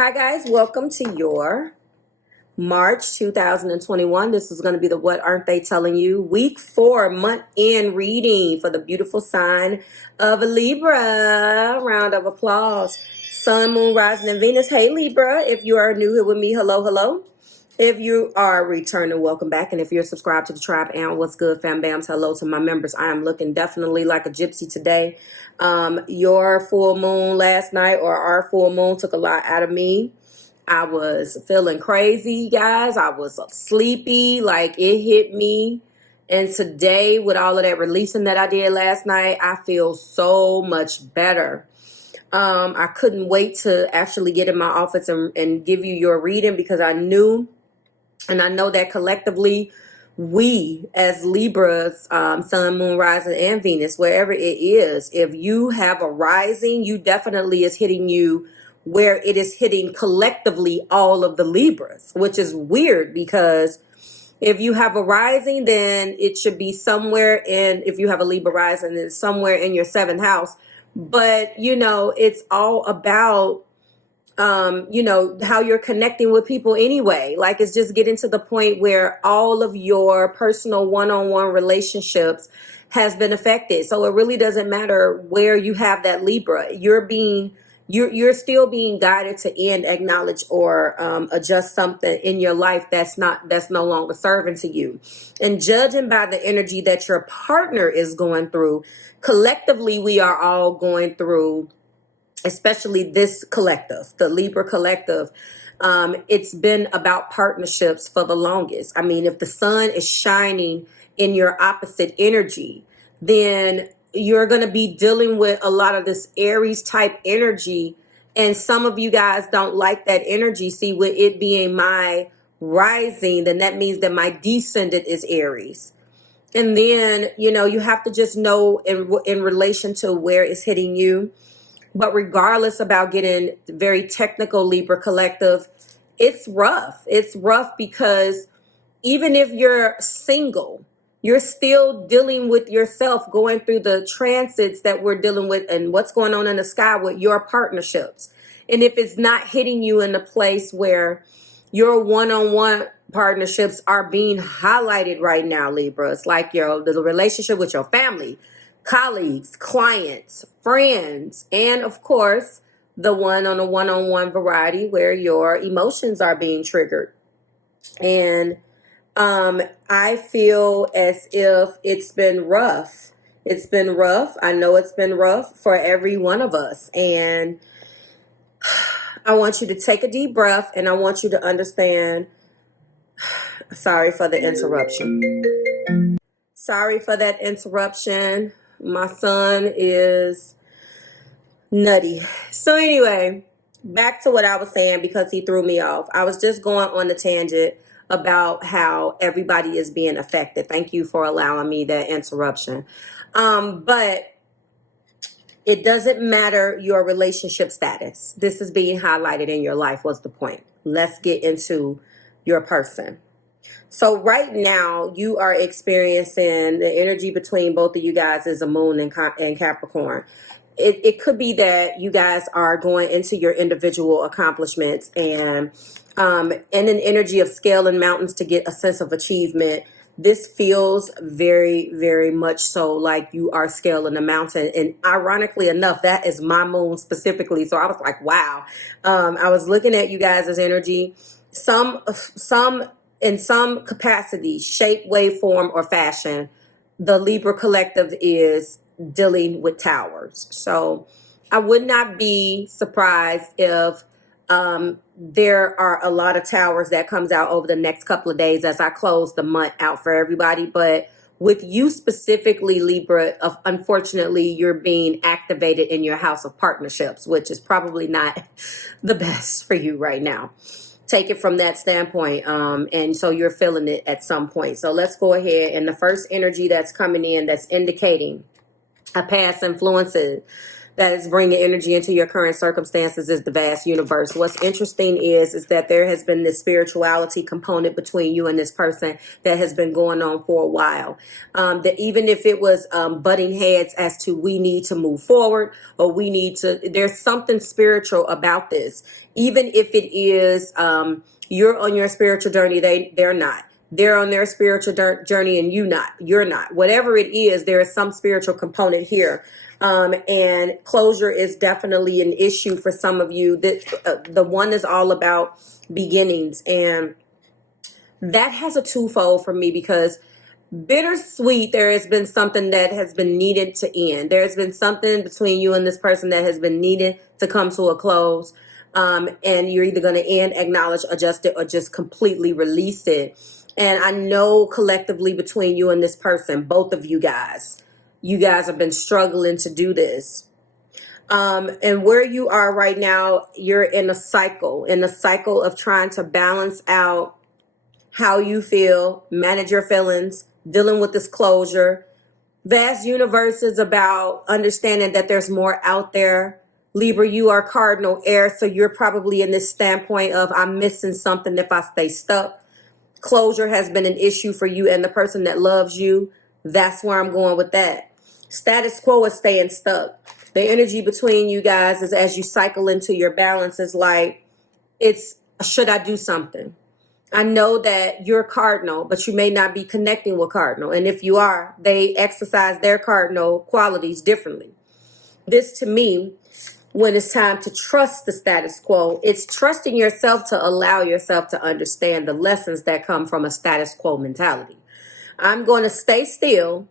Hi guys, welcome to your March 2021. This is going to be the What Aren't They Telling You week 4 month end reading for the beautiful sign of Libra. Round of applause. Sun, Moon, Rising, and Venus. Hey Libra, if you are new here with me, hello, hello. If you are returning, welcome back. And if you're subscribed to the tribe, and what's good, fam bams, hello to my members. I am looking definitely like a gypsy today. Your full moon last night, or our full moon, took a lot out of me. I was feeling crazy, guys. I was sleepy, like it hit me. And today, with all of that releasing that I did last night, I feel so much better. I couldn't wait to actually get in my office and give you your reading, because I knew, and I know that collectively, we as Libras, Sun, Moon, Rising, and Venus, wherever it is, if you have a rising, you definitely is hitting you where it is hitting collectively all of the Libras, which is weird, because if you have a rising, then it should be somewhere in, if you have a Libra rising, it's somewhere in your 7th house. But, you know, it's all about how you're connecting with people anyway. Like, it's just getting to the point where all of your personal one-on-one relationships has been affected. So it really doesn't matter where you have that Libra. You're still being guided to end, acknowledge, or adjust something in your life that's no longer serving to you. And judging by the energy that your partner is going through, collectively we are all going through, especially this collective, the Libra collective. It's been about partnerships for the longest. I mean, if the sun is shining in your opposite energy, then you're going to be dealing with a lot of this Aries type energy. And some of you guys don't like that energy. See, with it being my rising, then that means that my descendant is Aries. And then, you have to just know in relation to where it's hitting you. But regardless, about getting very technical, Libra collective, it's rough. It's rough because even if you're single, you're still dealing with yourself, going through the transits that we're dealing with and what's going on in the sky with your partnerships. And if it's not hitting you in a place where your one-on-one partnerships are being highlighted right now, Libra, it's like the relationship with your family, colleagues, clients, friends, and of course, the one-on-one variety where your emotions are being triggered. And I feel as if it's been rough. It's been rough. I know it's been rough for every one of us. And I want you to take a deep breath, and I want you to understand. Sorry for the interruption. Sorry for that interruption. My son is nutty. So anyway, back to what I was saying, because he threw me off. I was just going on the tangent about how everybody is being affected. Thank you for allowing me that interruption. But it doesn't matter your relationship status. This is being highlighted in your life. What's the point? Let's get into your person. So right now, you are experiencing the energy between both of you guys is a moon and Capricorn. It could be that you guys are going into your individual accomplishments and in an energy of scaling mountains to get a sense of achievement. This feels very, very much so like you are scaling a mountain. And ironically enough, that is my moon specifically. So I was like, wow. I was looking at you guys' energy. Some in some capacity, shape, wave, form, or fashion, the Libra collective is dealing with towers. So I would not be surprised if there are a lot of towers that comes out over the next couple of days as I close the month out for everybody. But with you specifically, Libra, unfortunately, you're being activated in your house of partnerships, which is probably not the best for you right now. Take it from that standpoint. And so you're feeling it at some point. So let's go ahead. And the first energy that's coming in that's indicating a past influences. that is bringing energy into your current circumstances is the vast universe. What's interesting is that there has been this spirituality component between you and this person that has been going on for a while. That even if it was butting heads as to we need to move forward or we need to, there's something spiritual about this. Even if it is you're on your spiritual journey, they're not. They're on their spiritual journey and you're not. Whatever it is, there is some spiritual component here. And closure is definitely an issue for some of you. That the one is all about beginnings, and that has a twofold for me because bittersweet, there has been something that has been needed to end. There's been something between you and this person that has been needed to come to a close. And you're either going to end, acknowledge, adjust it, or just completely release it. And I know collectively between you and this person, both of you guys have been struggling to do this. And where you are right now, you're in a cycle of trying to balance out how you feel, manage your feelings, dealing with this closure. Vast universe is about understanding that there's more out there. Libra, you are cardinal air, so you're probably in this standpoint of I'm missing something if I stay stuck. Closure has been an issue for you and the person that loves you. That's where I'm going with that. Status quo is staying stuck. The energy between you guys is as you cycle into your balance is like, should I do something? I know that you're cardinal, but you may not be connecting with cardinal. And if you are, they exercise their cardinal qualities differently. This to me, when it's time to trust the status quo, it's trusting yourself to allow yourself to understand the lessons that come from a status quo mentality. I'm going to stay still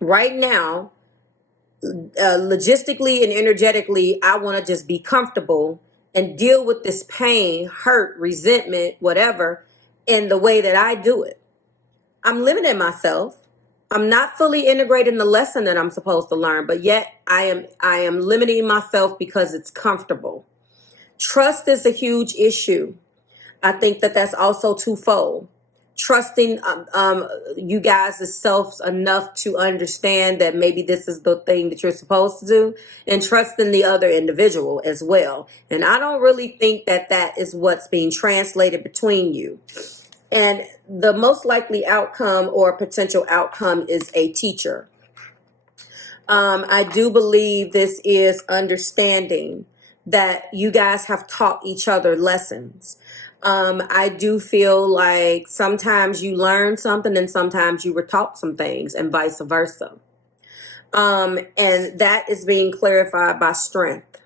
right now. Logistically and energetically, I want to just be comfortable and deal with this pain, hurt, resentment, whatever, in the way that I do it. I'm limiting myself. I'm not fully integrating the lesson that I'm supposed to learn, but yet I am limiting myself because it's comfortable. Trust is a huge issue. I think that that's also twofold. Trusting you guys' selves enough to understand that maybe this is the thing that you're supposed to do, and trusting the other individual as well. And I don't really think that that is what's being translated between you. And the most likely outcome or potential outcome is a teacher. I do believe this is understanding that you guys have taught each other lessons. I do feel like sometimes you learn something and sometimes you were taught some things and vice versa. And that is being clarified by strength.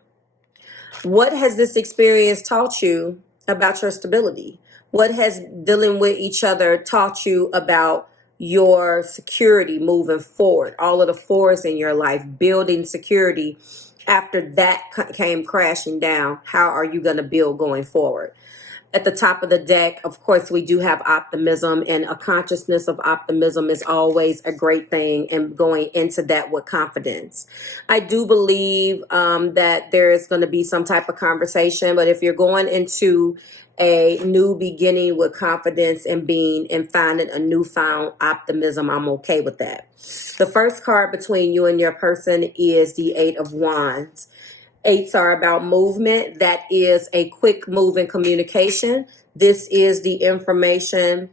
What has this experience taught you about your stability? What has dealing with each other taught you about your security moving forward? All of the fours in your life, building security after that came crashing down. How are you going to build going forward? At the top of the deck, of course, we do have optimism, and a consciousness of optimism is always a great thing, and going into that with confidence. I do believe that there is going to be some type of conversation, but if you're going into a new beginning with confidence and finding a newfound optimism, I'm okay with that. The first card between you and your person is the Eight of Wands. Eights are about movement. That is a quick moving communication. This is the information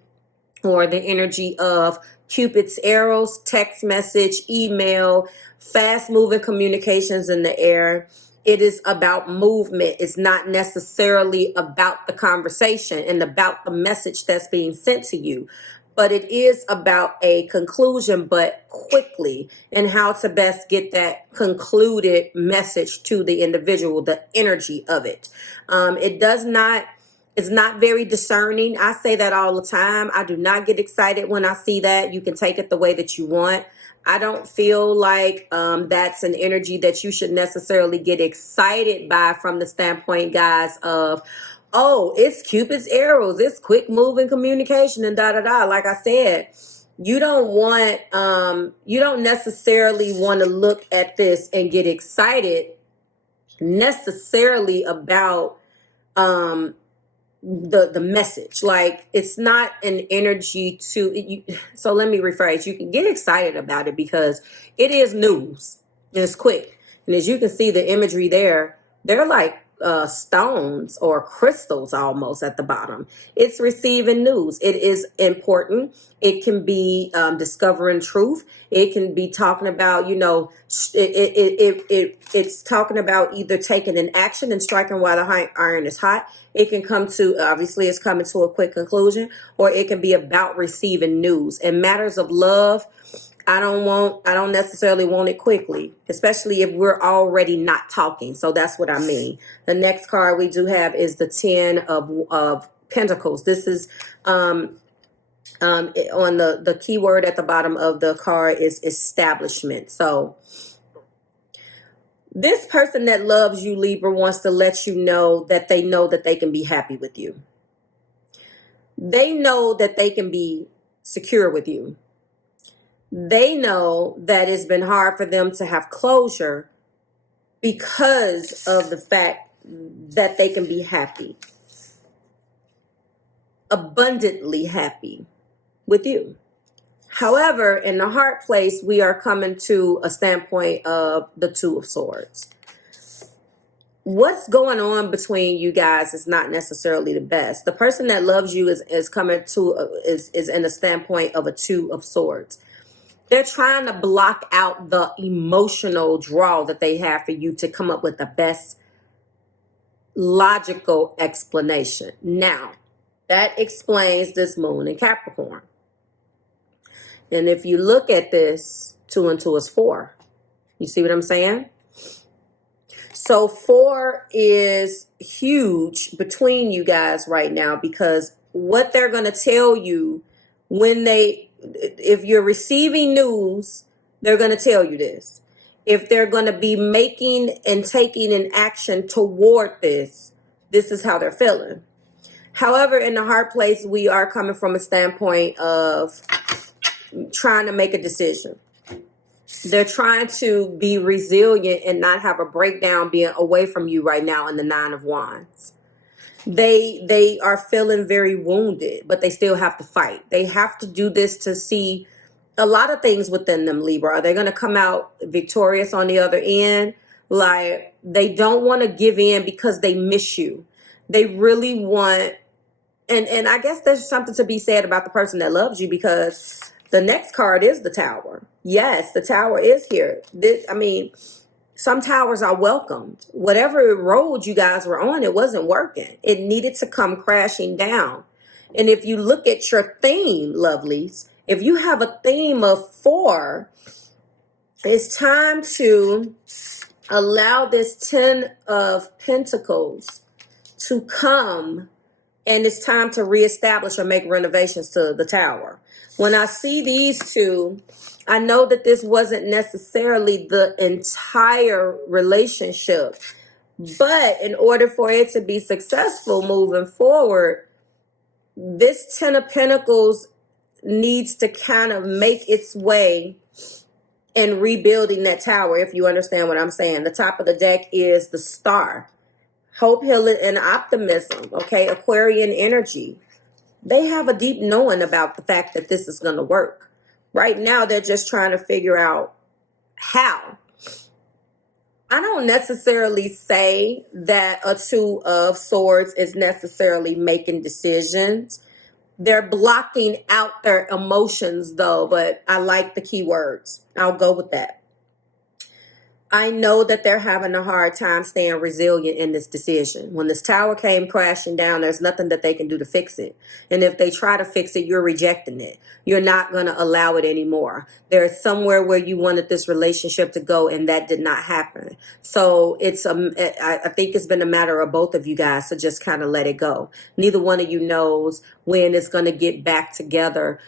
or the energy of Cupid's arrows, text message, email, fast moving communications in the air. It is about movement. It's not necessarily about the conversation and about the message that's being sent to you, but it is about a conclusion, but quickly, and how to best get that concluded message to the individual, the energy of it. It's not very discerning. I say that all the time. I do not get excited when I see that. You can take it the way that you want. I don't feel like that's an energy that you should necessarily get excited by from the standpoint, guys, of, oh, it's Cupid's arrows, it's quick moving communication and da-da-da. Like I said, you don't necessarily want to look at this and get excited necessarily about the message. Like, it's not an energy to so let me rephrase. You can get excited about it because it is news and it's quick. And as you can see the imagery there, they're like stones or crystals almost at the bottom. It's receiving news. It is important. It can be discovering truth. It can be talking about, you know, it's talking about either taking an action and striking while the iron is hot. It can come to, obviously it's coming to a quick conclusion, or it can be about receiving news. In matters of love, I don't necessarily want it quickly, especially if we're already not talking. So that's what I mean. The next card we do have is the 10 of Pentacles. This is on the keyword at the bottom of the card is establishment. So this person that loves you, Libra, wants to let you know that they can be happy with you. They know that they can be secure with you. They know that it's been hard for them to have closure because of the fact that they can be happy, abundantly happy with you. However, in the heart place, we are coming to a standpoint of the Two of Swords. What's going on between you guys is not necessarily the best. The person that loves you is coming to is in a standpoint of a Two of Swords. They're trying to block out the emotional draw that they have for you to come up with the best logical explanation. Now, that explains this moon in Capricorn. And if you look at this, 2 and 2 is 4. You see what I'm saying? So 4 is huge between you guys right now, because what they're going to tell you if you're receiving news, they're going to tell you this. If they're going to be making and taking an action toward this is how they're feeling. However, in the heart place, we are coming from a standpoint of trying to make a decision. They're trying to be resilient and not have a breakdown being away from you right now in the 9 of Wands. They are feeling very wounded, but they still have to fight. They have to do this to see a lot of things within them, Libra. Are they going to come out victorious on the other end? Like, they don't want to give in because they miss you. They really want, and I guess there's something to be said about the person that loves you, because the next card is the Tower. Yes, the Tower is here. Some towers are welcomed. Whatever road you guys were on, it wasn't working. It needed to come crashing down. And if you look at your theme, lovelies, if you have a theme of 4, it's time to allow this 10 of Pentacles to come, and it's time to reestablish or make renovations to the Tower. When I see these two, I know that this wasn't necessarily the entire relationship, but in order for it to be successful moving forward, this 10 of Pentacles needs to kind of make its way in rebuilding that tower, if you understand what I'm saying. The top of the deck is the Star. Hope, healing, and optimism, okay? Aquarian energy. They have a deep knowing about the fact that this is going to work. Right now, they're just trying to figure out how. I don't necessarily say that a 2 of Swords is necessarily making decisions. They're blocking out their emotions, though, but I like the keywords. I'll go with that. I know that they're having a hard time staying resilient in this decision. When this tower came crashing down, there's nothing that they can do to fix it. And if they try to fix it, you're rejecting it. You're not going to allow it anymore. There's somewhere where you wanted this relationship to go, and that did not happen. So I think it's been a matter of both of you guys to just kind of let it go. Neither one of you knows when it's going to get back together.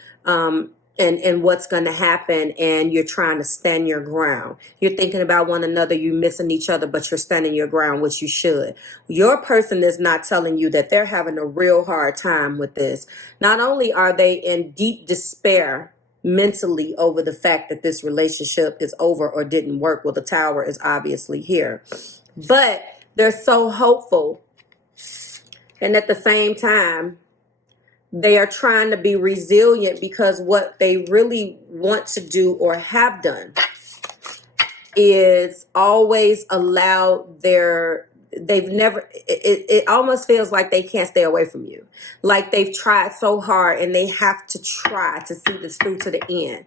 And what's going to happen, and you're trying to stand your ground. You're thinking about one another, you're missing each other, but you're standing your ground, which you should. Your person is not telling you that they're having a real hard time with this. Not only are they in deep despair mentally over the fact that this relationship is over or didn't work, well, the Tower is obviously here, but they're so hopeful. And at the same time, they are trying to be resilient, because what they really want to do or have done is always allowed they've never, it almost feels like they can't stay away from you. Like they've tried so hard and they have to try to see this through to the end.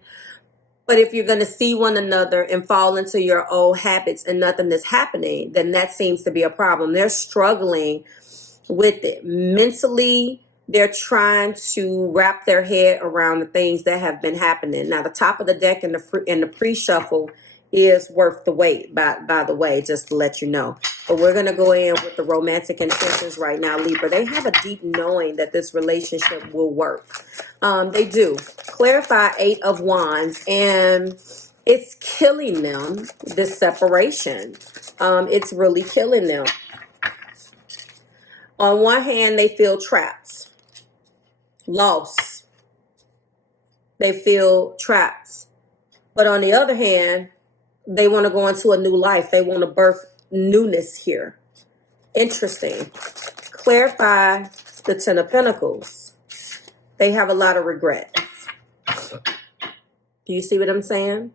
But if you're going to see one another and fall into your old habits and nothing is happening, then that seems to be a problem. They're struggling with it. Mentally, they're trying to wrap their head around the things that have been happening. Now, the top of the deck in the pre-shuffle is worth the wait, by the way, just to let you know. But we're going to go in with the romantic intentions right now, Libra. They have a deep knowing that this relationship will work. They do. Clarify 8 of Wands, and it's killing them, this separation. It's really killing them. On one hand, they feel trapped, lost. They feel trapped. But on the other hand, they want to go into a new life. They want to birth newness here. Interesting. Clarify the 10 of Pentacles. They have a lot of regrets. Do you see what I'm saying?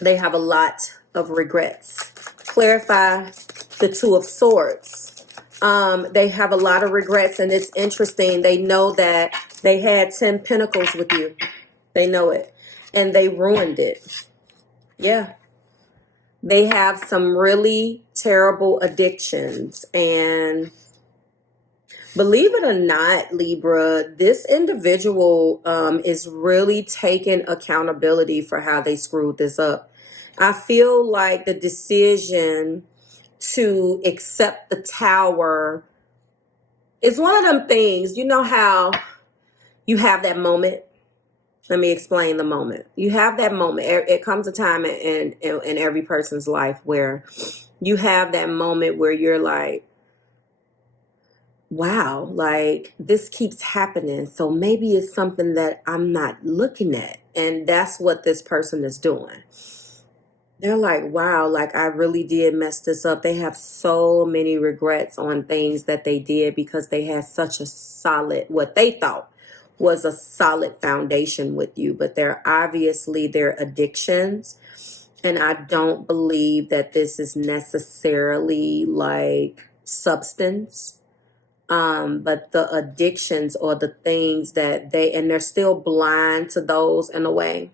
They have a lot of regrets. Clarify the 2 of Swords. They have a lot of regrets, and it's interesting. They know that they had 10 Pentacles with you. They know it. And they ruined it. Yeah. They have some really terrible addictions. And believe it or not, Libra, this individual is really taking accountability for how they screwed this up. I feel like the decision to accept the Tower is one of them things. You know how you have that moment? Let me explain the moment. You have that moment. It comes a time in every person's life where you have that moment where you're like, wow, like this keeps happening. So maybe it's something that I'm not looking at. And that's what this person is doing. They're like, wow, like I really did mess this up. They have so many regrets on things that they did because they had such a solid, what they thought was a solid foundation with you. But they're obviously their addictions. And I don't believe that this is necessarily like substance. But the addictions or the things that they're still blind to those in a way.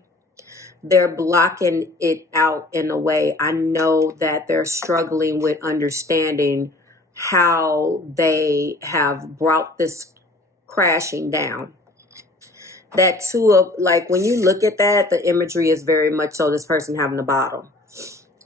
They're blocking it out in a way. I know that they're struggling with understanding how they have brought this crashing down. That 2 of, like, when you look at that, the imagery is very much so this person having a bottle.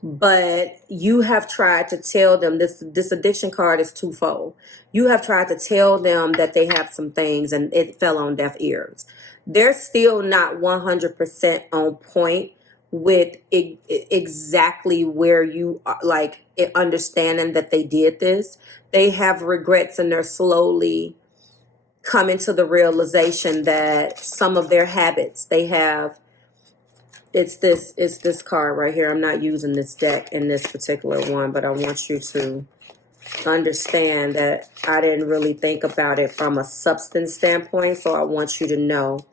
But you have tried to tell them, this addiction card is twofold. You have tried to tell them that they have some things and it fell on deaf ears. They're still not 100% on point with exactly where you are, like understanding that they did this. They have regrets and they're slowly coming to the realization that some of their habits they have. It's this card right here. I'm not using this deck in this particular one, but I want you to understand that I didn't really think about it from a substance standpoint. So I want you to know,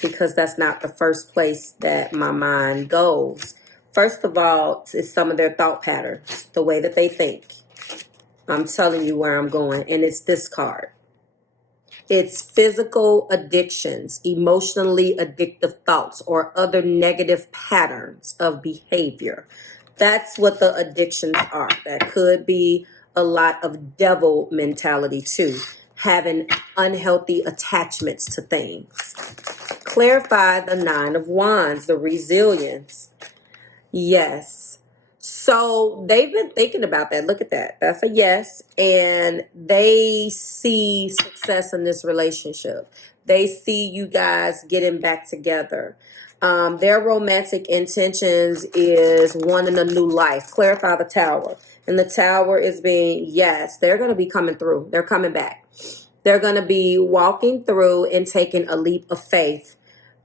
because that's not the first place that my mind goes. First of all, it's some of their thought patterns, the way that they think. I'm telling you where I'm going, and it's this card. It's physical addictions, emotionally addictive thoughts, or other negative patterns of behavior. That's what the addictions are. That could be a lot of devil mentality too, having unhealthy attachments to things. Clarify the 9 of Wands, the resilience. Yes. So they've been thinking about that. Look at that. That's a yes. And they see success in this relationship. They see you guys getting back together. Their romantic intentions is wanting a new life. Clarify the Tower. And the Tower is being, yes, they're going to be coming through. They're coming back. They're going to be walking through and taking a leap of faith.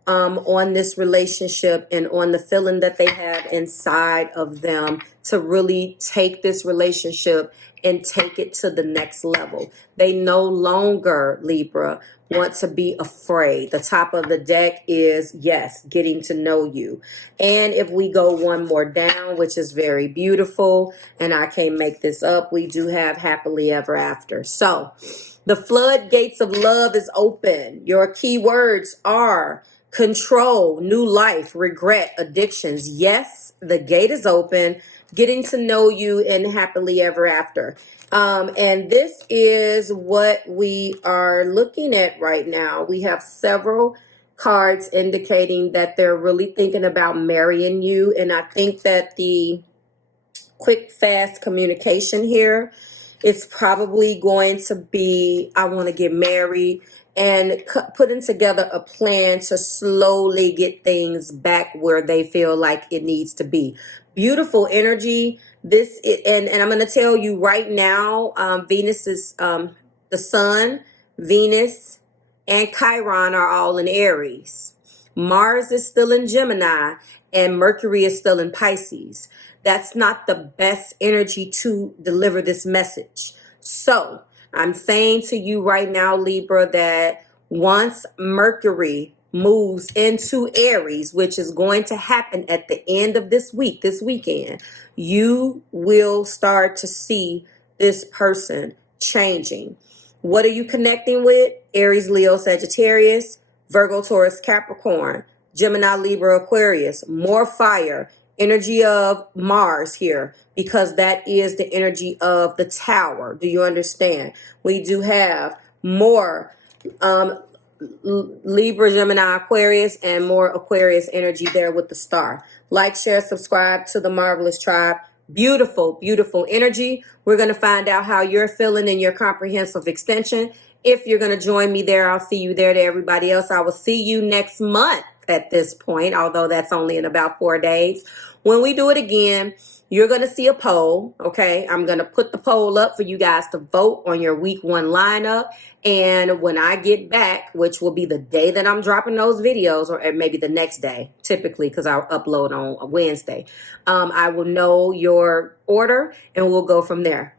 on this relationship and on the feeling that they have inside of them to really take this relationship and take it to the next level. They no longer, Libra, want to be afraid. The top of the deck is, yes, getting to know you. And if we go one more down, which is very beautiful, and I can't make this up, we do have happily ever after. So the floodgates of love is open. Your key words are control, new life, regret, addictions. Yes, the gate is open. Getting to know you and happily ever after. And this is what we are looking at right now. We have several cards indicating that they're really thinking about marrying you. And I think that the quick, fast communication here is probably going to be, I want to get married, and putting together a plan to slowly get things back where they feel like it needs to be. Beautiful energy. And I'm going to tell you right now, Venus is the sun, Venus, and Chiron are all in Aries. Mars is still in Gemini, and Mercury is still in Pisces. That's not the best energy to deliver this message. So I'm saying to you right now, Libra, that once Mercury moves into Aries, which is going to happen at the end of this weekend, you will start to see this person changing. What are you connecting with? Aries, Leo, Sagittarius, Virgo, Taurus, Capricorn, Gemini, Libra, Aquarius. More fire. Energy of Mars here, because that is the energy of the tower. Do you understand? We do have more Libra, Gemini, Aquarius, and more Aquarius energy there with the star. Like, share, subscribe to the Marvelous Tribe. Beautiful, beautiful energy. We're going to find out how you're feeling in your comprehensive extension. If you're going to join me there, I'll see you there. To everybody else, I will see you next month at this point, although that's only in about 4 days. When we do it again, you're going to see a poll, okay? I'm going to put the poll up for you guys to vote on your week 1 lineup. And when I get back, which will be the day that I'm dropping those videos, or maybe the next day, typically, because I'll upload on a Wednesday, I will know your order and we'll go from there.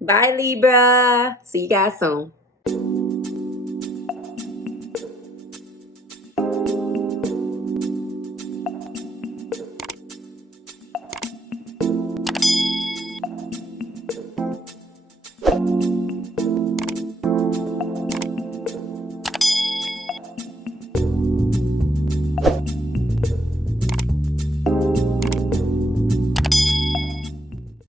Bye, Libra. See you guys soon.